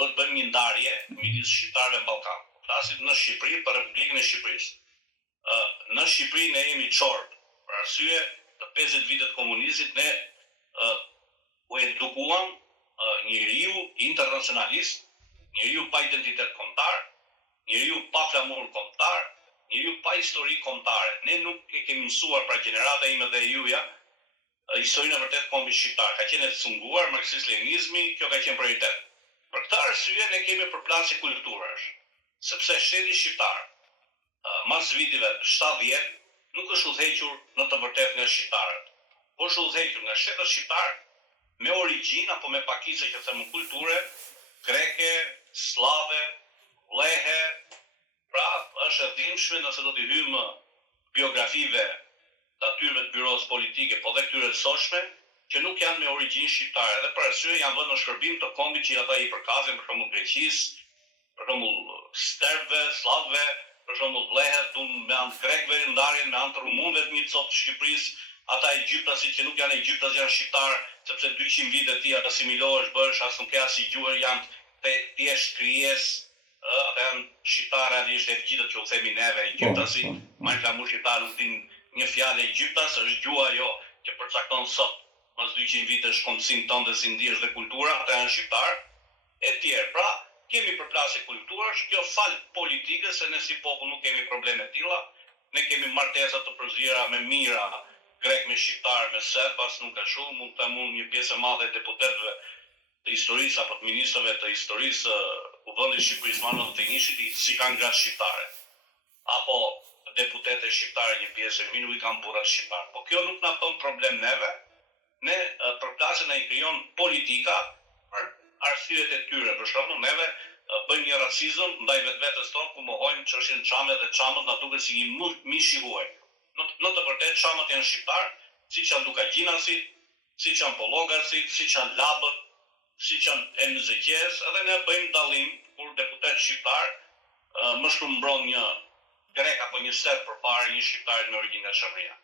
duhet bëjmë një ndarje midis shqiptarëve në Ballkan. Flasim në Shqipëri për Republikën e Shqipërisë. Në Shqipëri ne jemi çorb, për arsye të 50 vitet komunizmit ne u edukuam njeriu internacionalist, njeriu pa identitet kombëtar, njeriu pa flamur kombëtar, njeriu pa histori kombëtare. Ne nuk e kemi mësuar pra gjenerata ime dhe juja historinë e vërtet kombit shqiptar. Ka qenë e sunguar marksist-leninizmi, kjo ka qenë prioritet. Për këtë arsye ne kemi përplasje kulturash, sepse shteti shqiptar mas viteve 70 nuk është udhëhequr në të vërtetë nga shqiptarët, por është udhëhequr nga shteti shqiptar me origjinë apo me pakicë që thëmë kulture greke, slave, vlehe. Pra është e dhimbshme nëse do t'i hymë biografive të atyre të byros politike, po dhe këtyre të sotshme, që nuk janë me origjinë shqiptare, dhe për arsye janë vënë në shkërbim të kombit që ata i përkasin, për shembull Greqisë, për shembull Serbëve, Slavëve, për shembull vlehet me anë grekëve ndarjen me anë të rumunëve të një copë të Shqipërisë, ata egjiptasit që nuk janë egjiptas janë shqiptar, sepse 200 vite ti asimilohesh bësh, as nuk e as i gjuar janë thjesht krijesë, ata janë shqiptar realisht e të gjithët që u themi neve egjiptasit, marrë flamur shqiptar nuk din një fjalë egjiptas, është gjuha ajo që përcakton sot mas 200 vitesh kombësinë tënde si ndihesh dhe kultura, ata janë shqiptar e tjerë. Pra, kemi përplasje kulturash, kjo fal politikës, se ne si popull nuk kemi probleme tilla, ne kemi martesa të përzira me mira, grek me shqiptar, me serb, as nuk ka shumë, mund të mund një pjesë e madhe e deputetëve të historisë apo të ministrave të historisë kuvendit Shqipërisë marrën të njëjtit si kanë gratë shqiptare. Apo deputete shqiptare një pjesë e minu i kanë burrat shqiptar. Po kjo nuk na bën problem neve. Ne përplasjen e i krijon politika për arsyet e tyre. Për shkakun neve bëjmë një racizëm ndaj vetvetes tonë ku mohojmë çështjen çame dhe çamët na duket si një mish i huaj. Në të vërtetë çamët janë shqiptar, siç janë dukagjinasit, siç janë pollogasit, siç janë labët, siç janë MZQ-s, edhe ne bëjmë dallim kur deputet shqiptar më shkrumbron një grek apo një serb përpara një shqiptar me origjinë nga Shqipëria.